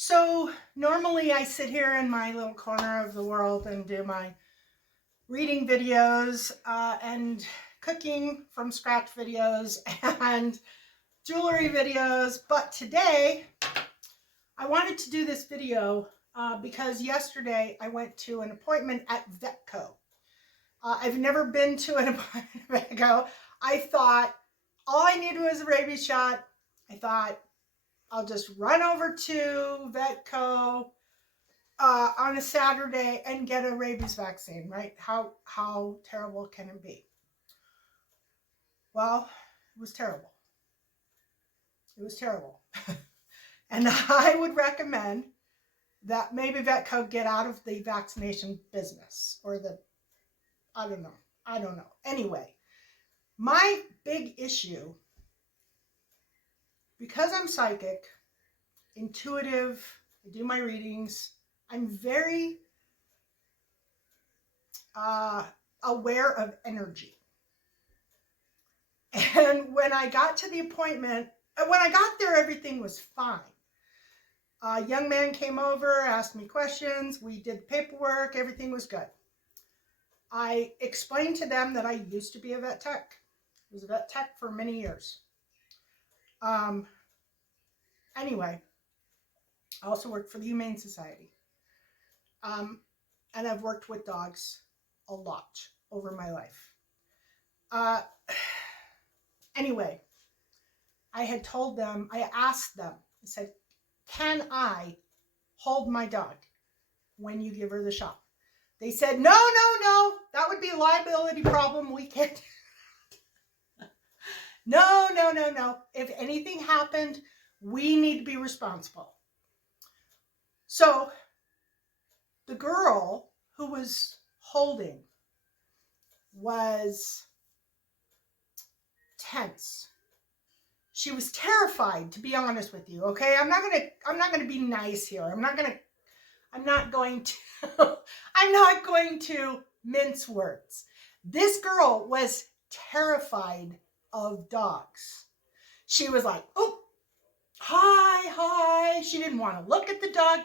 So normally I sit here in my little corner of the world and do my reading videos and cooking from scratch videos and jewelry videos. But today I wanted to do this video because yesterday I went to an appointment at Vetco. I've never been to an appointment at Vetco. I thought all I needed was a rabies shot. I thought I'll just run over to Vetco on a Saturday and get a rabies vaccine, right? How terrible can it be? Well, it was terrible. It was terrible. And I would recommend that maybe Vetco get out of the vaccination business or I don't know. Anyway, my big issue, because I'm psychic, intuitive, I do my readings, I'm very aware of energy. And when I got to the appointment, when I got there, everything was fine. A young man came over, asked me questions. We did paperwork. Everything was good. I explained to them that I used to be a vet tech. I was a vet tech for many years. Anyway, I also worked for the Humane Society. And I've worked with dogs a lot over my life. Anyway, I had told them, I asked them, I said, can I hold my dog when you give her the shot? They said, no, that would be a liability problem. We can't. No. If anything happened, we need to be responsible. So the girl who was holding was tense. She was terrified, to be honest with you. Okay, I'm not gonna be nice here. I'm not going to mince words. This girl was terrified of dogs. She was like, oh, hi. She didn't want to look at the dog.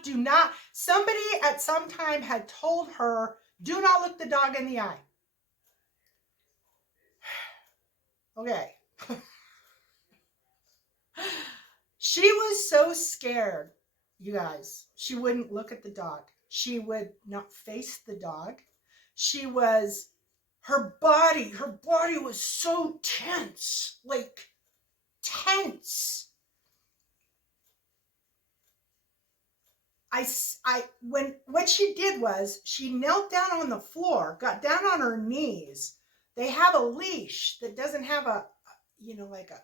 Somebody at some time had told her, do not look the dog in the eye. Okay. She was so scared, you guys. She wouldn't look at the dog. She would not face the dog. Her body was so tense, like tense. What she did was she knelt down on the floor, got down on her knees. They have a leash that doesn't have like a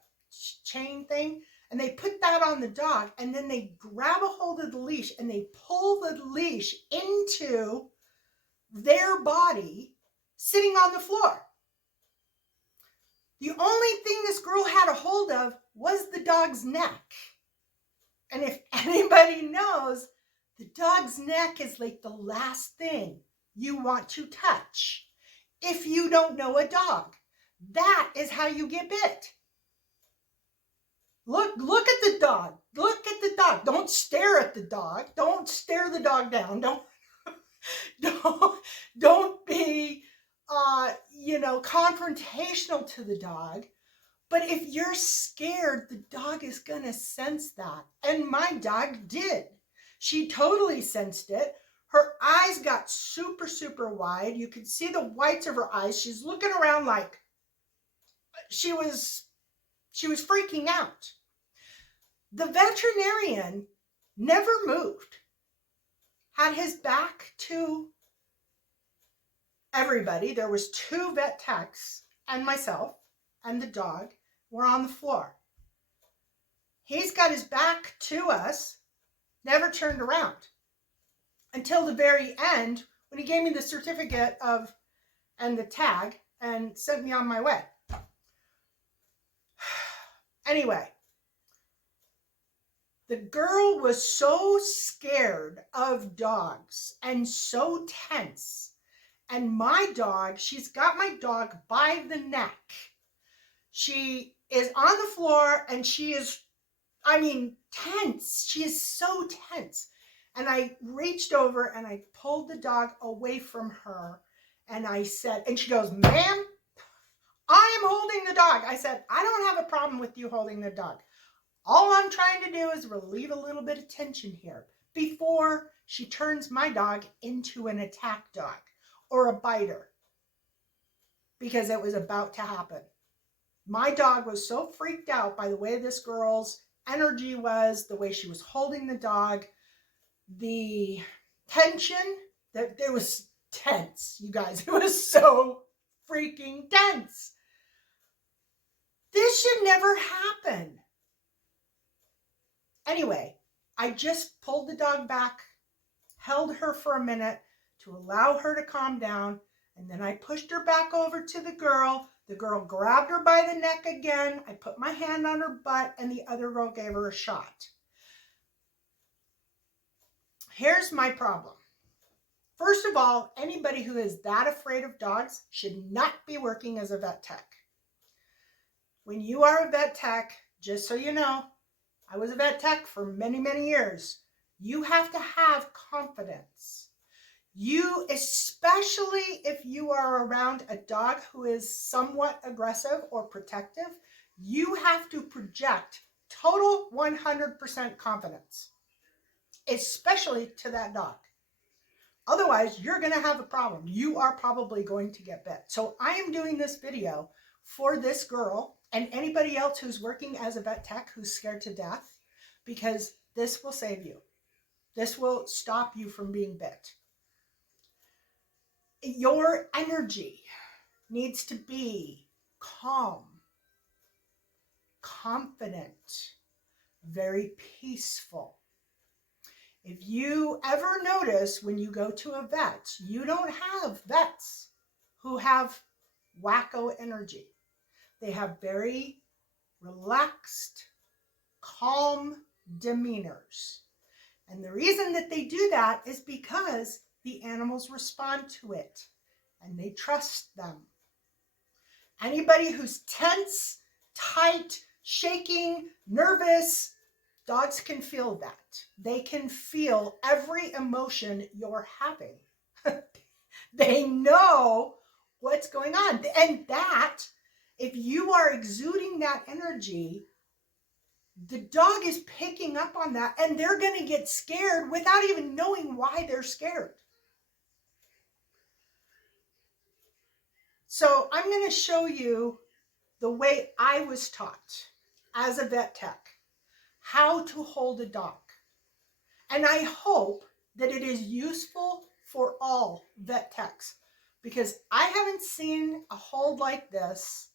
chain thing. And they put that on the dog, and then they grab a hold of the leash and they pull the leash into their body sitting on the floor. The only thing this girl had a hold of was the dog's neck. And if anybody knows, the dog's neck is like the last thing you want to touch if you don't know a dog. That is how you get bit. Look at the dog. Look at the dog. Don't stare at the dog. Don't stare the dog down. Don't be, confrontational to the dog. But if you're scared, the dog is going to sense that. And my dog did. She totally sensed it. Her eyes got super, super wide. You could see the whites of her eyes. She's looking around like she was freaking out. The veterinarian never moved, had his back to everybody. There was 2 vet techs and myself and the dog were on the floor. He's got his back to us, never turned around until the very end when he gave me the certificate and the tag and sent me on my way. Anyway, the girl was so scared of dogs and so tense. And my dog, she's got my dog by the neck. She is on the floor and she is I mean, tense. She is so tense. And I reached over and I pulled the dog away from her. And I said, and she goes, ma'am, I am holding the dog. I said, I don't have a problem with you holding the dog. All I'm trying to do is relieve a little bit of tension here before she turns my dog into an attack dog or a biter, because it was about to happen. My dog was so freaked out by the way this girl's energy was, the way she was holding the dog, the tension, that it was tense, you guys. It was so freaking tense. This should never happen. Anyway, I just pulled the dog back, held her for a minute to allow her to calm down, and then I pushed her back over to the girl. The girl grabbed her by the neck again. I put my hand on her butt, and the other girl gave her a shot. Here's my problem. First of all, anybody who is that afraid of dogs should not be working as a vet tech. When you are a vet tech, just so you know, I was a vet tech for many, many years. You have to have confidence. You, especially if you are around a dog who is somewhat aggressive or protective, you have to project total 100% confidence, especially to that dog. Otherwise, you're going to have a problem. You are probably going to get bit. So I am doing this video for this girl and anybody else who's working as a vet tech who's scared to death, because this will save you. This will stop you from being bit. Your energy needs to be calm, confident, very peaceful. If you ever notice when you go to a vet, you don't have vets who have wacko energy. They have very relaxed, calm demeanors. And the reason that they do that is because the animals respond to it and they trust them. Anybody who's tense, tight, shaking, nervous, dogs can feel that. They can feel every emotion you're having. They know what's going on. And that, if you are exuding that energy, the dog is picking up on that and they're going to get scared without even knowing why they're scared. So I'm going to show you the way I was taught as a vet tech, how to hold a dog. And I hope that it is useful for all vet techs, because I haven't seen a hold like this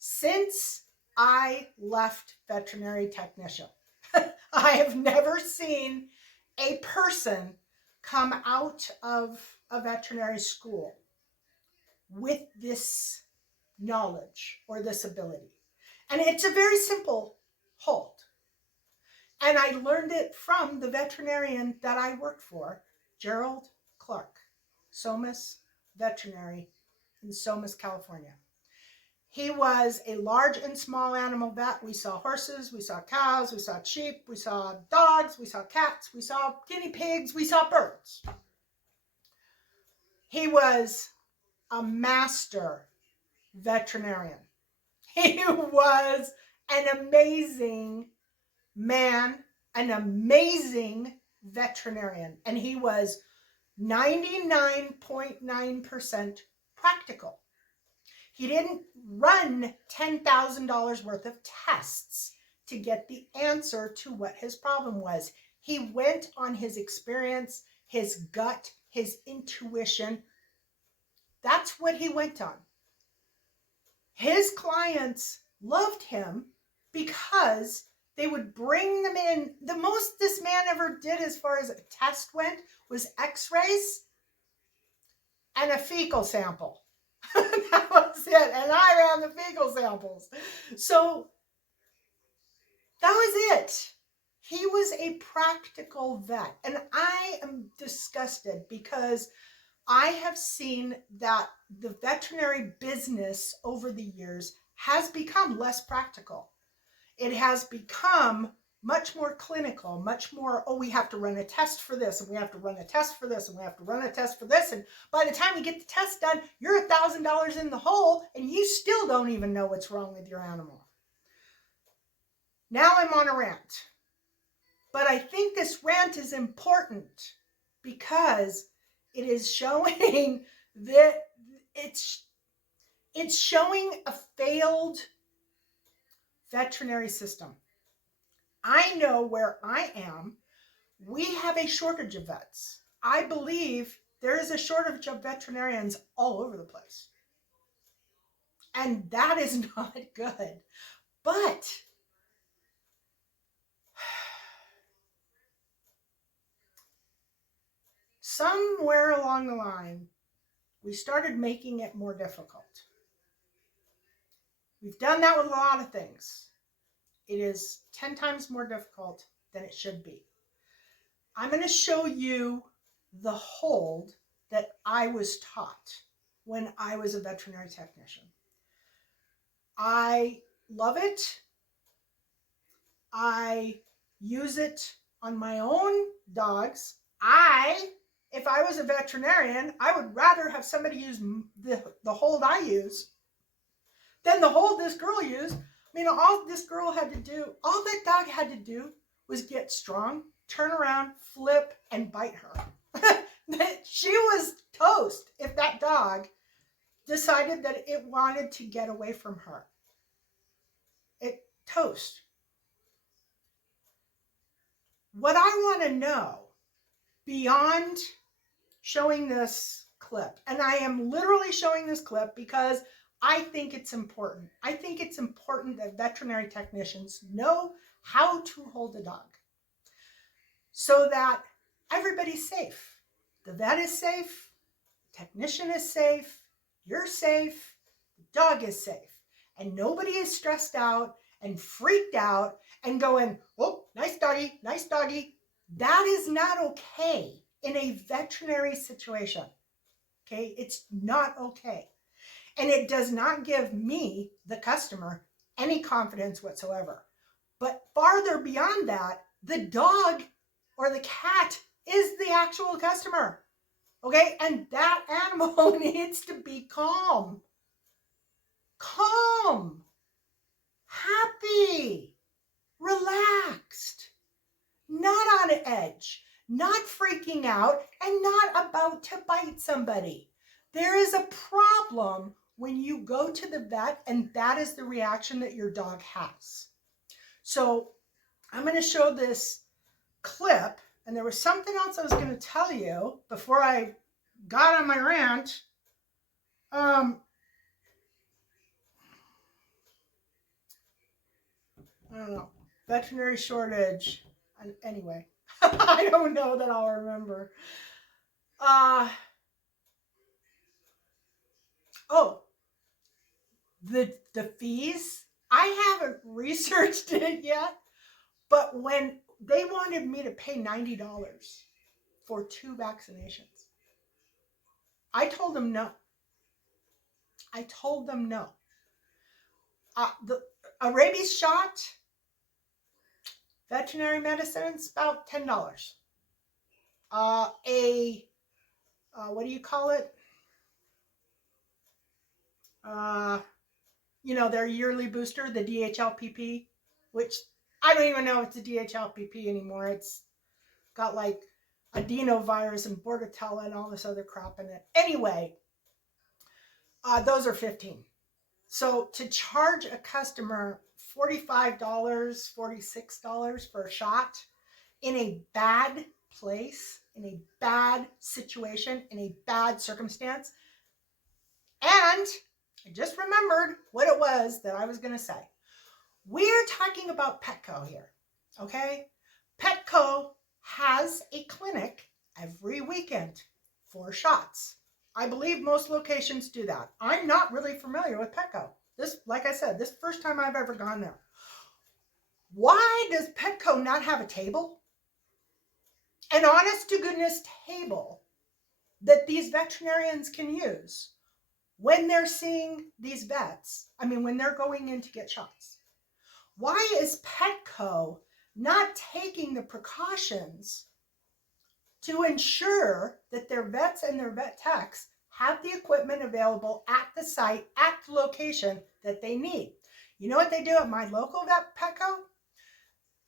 since I left veterinary technician. I have never seen a person come out of a veterinary school with this knowledge or this ability. And it's a very simple hold. And I learned it from the veterinarian that I worked for, Gerald Clark, Somas Veterinary in Somas, California. He was a large and small animal vet. We saw horses, we saw cows, we saw sheep, we saw dogs, we saw cats, we saw guinea pigs, we saw birds. He was a master veterinarian. He was an amazing man, an amazing veterinarian, and he was 99.9% practical. He didn't run $10,000 worth of tests to get the answer to what his problem was. He went on his experience, his gut, his intuition. That's what he went on. His clients loved him because they would bring them in. The most this man ever did as far as a test went was x-rays and a fecal sample. That was it. And I ran the fecal samples. So that was it. He was a practical vet. And I am disgusted because I have seen that the veterinary business over the years has become less practical. It has become much more clinical, much more, oh, we have to run a test for this, and we have to run a test for this, and we have to run a test for this. And by the time you get the test done, you're $1,000 in the hole, and you still don't even know what's wrong with your animal. Now I'm on a rant. But I think this rant is important because it is showing that it's showing a failed veterinary system. I know where I am, we have a shortage of vets. I believe there is a shortage of veterinarians all over the place. And that is not good. But somewhere along the line, we started making it more difficult. We've done that with a lot of things. It is 10 times more difficult than it should be. I'm going to show you the hold that I was taught when I was a veterinary technician. I love it. I use it on my own dogs. If I was a veterinarian, I would rather have somebody use the hold I use than the hold this girl used. I mean, all this girl had to do, all that dog had to do was get strong, turn around, flip, and bite her. She was toast if that dog decided that it wanted to get away from her. Toast. What I want to know beyond showing this clip, and I am literally showing this clip because I think it's important. I think it's important that veterinary technicians know how to hold a dog so that everybody's safe. The vet is safe, the technician is safe, you're safe, the dog is safe, and nobody is stressed out and freaked out and going, oh, nice doggy, nice doggy. That is not okay in a veterinary situation. Okay, it's not okay. And it does not give me, the customer, any confidence whatsoever. But farther beyond that, the dog or the cat is the actual customer. Okay, and that animal needs to be calm. Calm. Happy. Relaxed. Not on edge. Not freaking out and not about to bite somebody. There is a problem when you go to the vet and that is the reaction that your dog has. So I'm going to show this clip, and there was something else I was going to tell you before I got on my rant. I don't know. Veterinary shortage. Anyway, I don't know that I'll remember. The fees. I haven't researched it yet, but when they wanted me to pay $90 for 2 vaccinations, I told them no. A rabies shot, veterinary medicine's about $10. What do you call it? Their yearly booster, the DHLPP, which I don't even know if it's a DHLPP anymore. It's got like adenovirus and bordetella and all this other crap in it. Anyway, those are $15. So to charge a customer $45, $46 for a shot in a bad place, in a bad situation, in a bad circumstance, and I just remembered what it was that I was going to say. We're talking about Petco here, okay? Petco has a clinic every weekend for shots. I believe most locations do that. I'm not really familiar with Petco. Like I said, this is the first time I've ever gone there. Why does Petco not have a table? An honest to goodness table that these veterinarians can use when they're seeing these vets, when they're going in to get shots. Why is Petco not taking the precautions to ensure that their vets and their vet techs have the equipment available at the site, at the location that they need. You know what they do at my local vet Petco?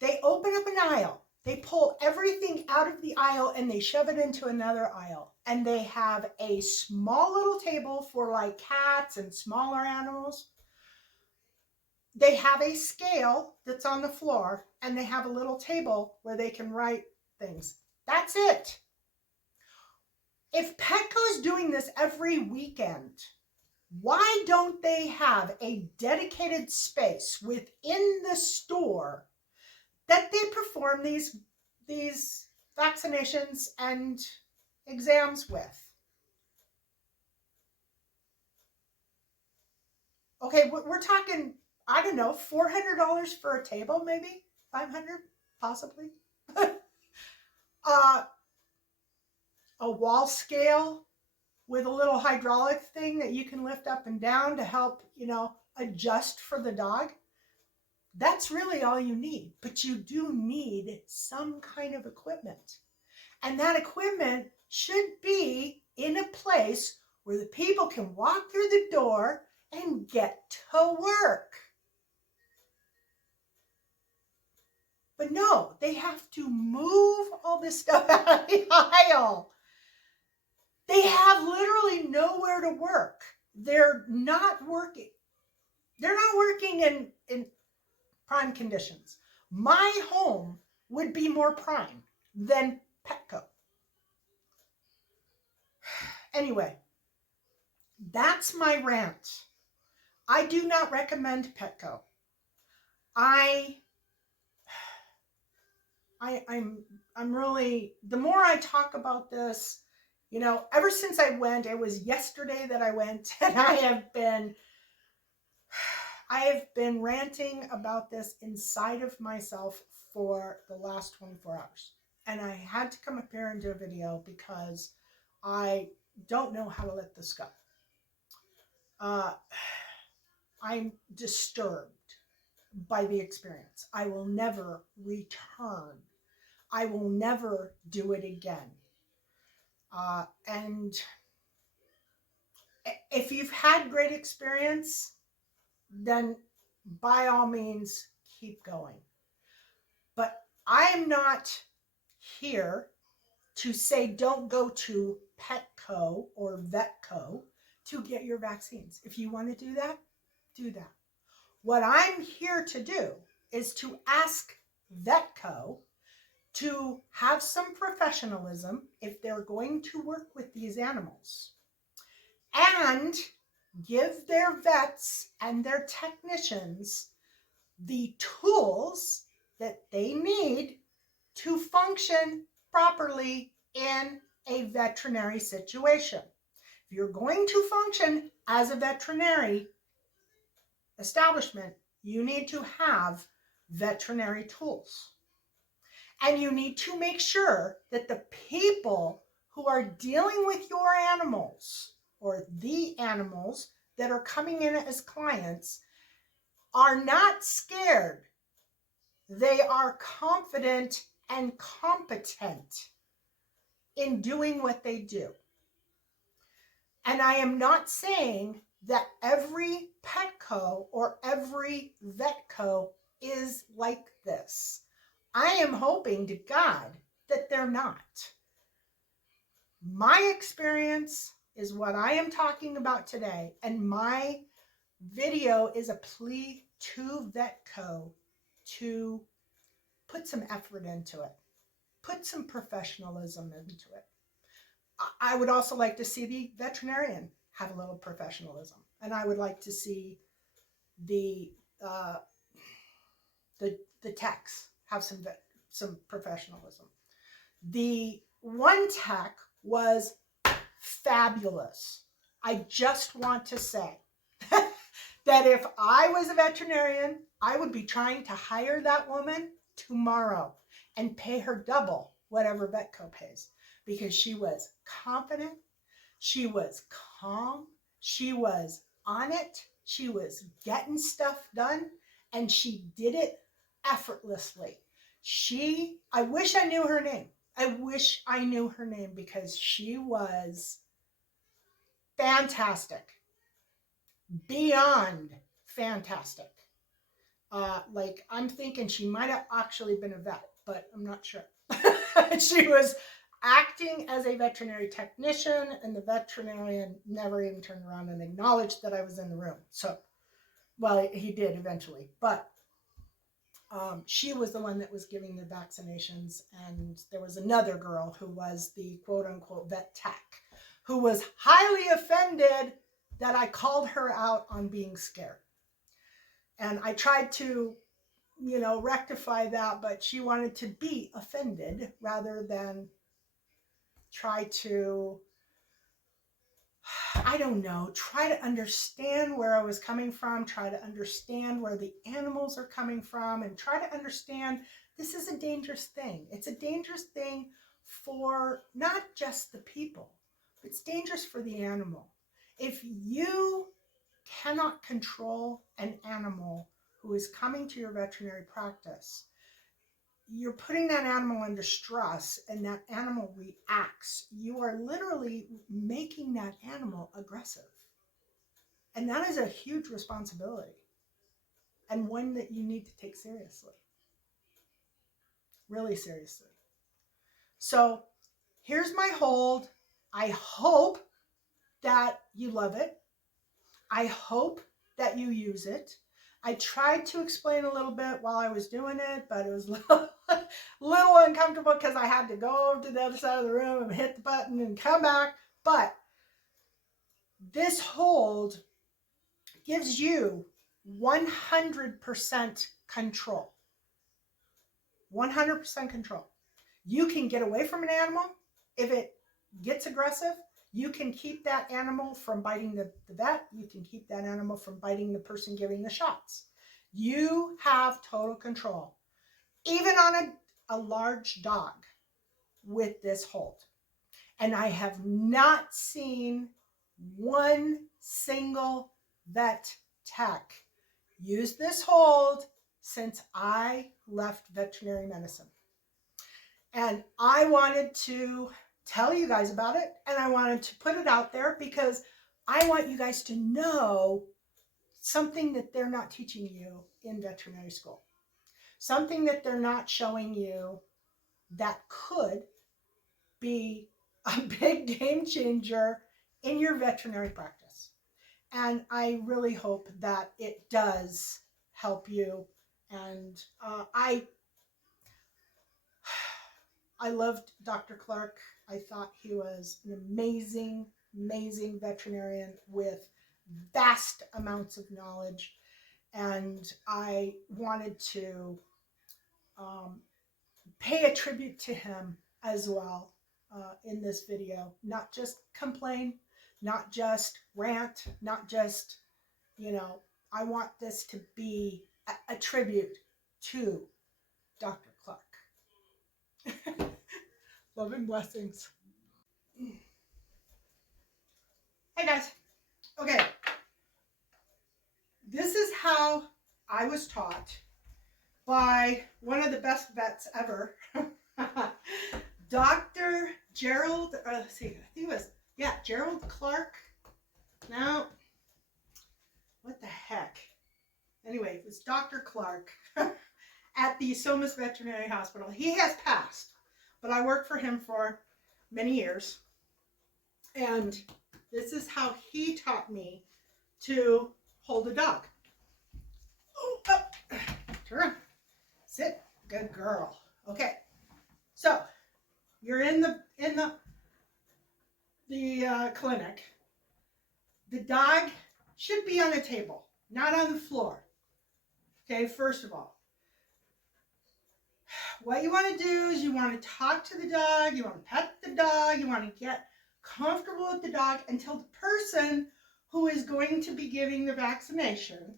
They open up an aisle. They pull everything out of the aisle and they shove it into another aisle. And they have a small little table for like cats and smaller animals. They have a scale that's on the floor and they have a little table where they can write things. That's it. If Petco's doing this every weekend, why don't they have a dedicated space within the store that they perform these vaccinations and exams with? Okay, we're talking, I don't know, $400 for a table, maybe $500, possibly. A wall scale with a little hydraulic thing that you can lift up and down to help, adjust for the dog. That's really all you need, but you do need some kind of equipment. And that equipment should be in a place where the people can walk through the door and get to work. But no, they have to move all this stuff out of the aisle. They have literally nowhere to work. They're not working. They're not working in prime conditions. My home would be more prime than Petco. Anyway, that's my rant. I do not recommend Petco. I'm really, the more I talk about this, ever since I went, it was yesterday that I went, and I have been ranting about this inside of myself for the last 24 hours. And I had to come up here and do a video because I don't know how to let this go. I'm disturbed by the experience. I will never return. I will never do it again. And if you've had great experience, then by all means, keep going. But I am not here to say don't go to Petco or Vetco to get your vaccines. If you want to do that, do that. What I'm here to do is to ask Vetco to have some professionalism if they're going to work with these animals, and give their vets and their technicians the tools that they need to function properly in a veterinary situation. If you're going to function as a veterinary establishment, you need to have veterinary tools. And you need to make sure that the people who are dealing with your animals or the animals that are coming in as clients are not scared. They are confident and competent in doing what they do. And I am not saying that every Petco or every Vetco is like this. I am hoping to God that they're not. My experience is what I am talking about today, and my video is a plea to Vetco to put some effort into it, put some professionalism into it. I would also like to see the veterinarian have a little professionalism, and I would like to see the techs have some professionalism. The one tech was fabulous. I just want to say that if I was a veterinarian, I would be trying to hire that woman tomorrow and pay her double whatever Vetco pays, because she was confident, she was calm, she was on it, she was getting stuff done, and she did it effortlessly. I wish I knew her name. I wish I knew her name because she was fantastic. Beyond fantastic. Like, I'm thinking she might have actually been a vet, but I'm not sure. She was acting as a veterinary technician, and the veterinarian never even turned around and acknowledged that I was in the room. So, well, he did eventually, but she was the one that was giving the vaccinations, and there was another girl who was the quote-unquote vet tech, who was highly offended that I called her out on being scared. And I tried to, rectify that, but she wanted to be offended rather than try to, I don't know, try to understand where I was coming from, try to understand where the animals are coming from, and try to understand this is a dangerous thing. It's a dangerous thing for not just the people, but it's dangerous for the animal. If you cannot control an animal who is coming to your veterinary practice, you're putting that animal under stress, and that animal reacts. You are literally making that animal aggressive. And that is a huge responsibility, and one that you need to take seriously. Really seriously. So here's my hold. I hope that you love it. I hope that you use it. I tried to explain a little bit while I was doing it, but it was a little uncomfortable because I had to go over to the other side of the room and hit the button and come back. But this hold gives you 100% control. 100% control. You can get away from an animal if it gets aggressive. You can keep that animal from biting the vet. You can keep that animal from biting the person giving the shots. You have total control, even on a large dog, with this hold. And I have not seen one single vet tech use this hold since I left veterinary medicine. And I wanted to tell you guys about it, and I wanted to put it out there because I want you guys to know something that they're not teaching you in veterinary school. Something that they're not showing you that could be a big game changer in your veterinary practice. And I really hope that it does help you. And I loved Dr. Clark. I thought he was an amazing, amazing veterinarian with vast amounts of knowledge. And I wanted to pay a tribute to him as well in this video. Not just complain, not just rant, not just, I want this to be a tribute to Dr. Clark. Love and blessings. Hey guys. Okay. This is how I was taught by one of the best vets ever. Dr. Gerald, let's see, I think it was, Gerald Clark. Now, what the heck? Anyway, it was Dr. Clark at the Somas Veterinary Hospital. He has passed, but I worked for him for many years. And this is how he taught me to hold a dog. Oh, up. Turn. Sit. Good girl. Okay. So you're in the clinic. The dog should be on a table, not on the floor. Okay, first of all, what you want to do is you want to talk to the dog, you want to pet the dog, you want to get comfortable with the dog until the person who is going to be giving the vaccination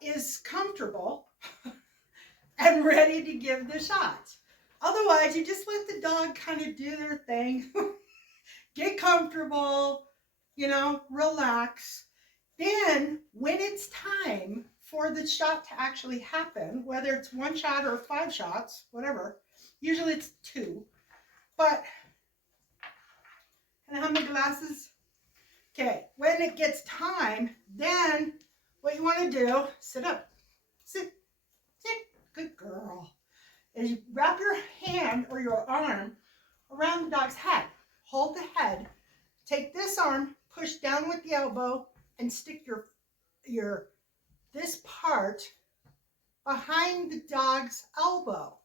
is comfortable and ready to give the shots. Otherwise, you just let the dog kind of do their thing, get comfortable, relax. Then, when it's time for the shot to actually happen, whether it's 1 shot or 5 shots, whatever. Usually it's 2. But, can I have my glasses? Okay, when it gets time, then what you want to do, sit up, sit, good girl, is you wrap your hand or your arm around the dog's head. Hold the head, take this arm, push down with the elbow, and stick this part behind the dog's elbow.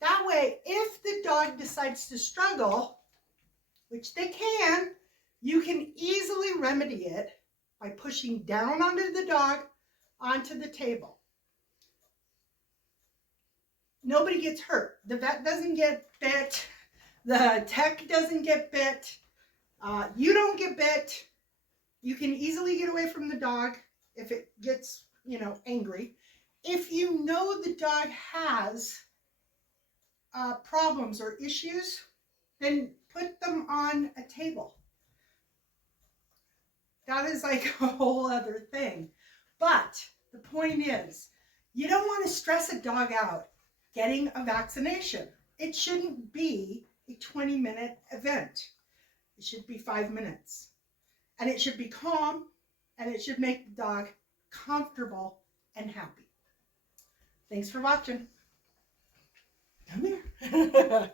That way, if the dog decides to struggle, which they can, you can easily remedy it by pushing down onto the dog, onto the table. Nobody gets hurt. The vet doesn't get bit. The tech doesn't get bit. You don't get bit. You can easily get away from the dog if it gets, angry. If you know the dog has problems or issues, then put them on a table. That is like a whole other thing. But the point is, you don't want to stress a dog out getting a vaccination. It shouldn't be a 20-minute event. It should be 5 minutes. And it should be calm, and it should make the dog comfortable and happy. Thanks for watching. Come here.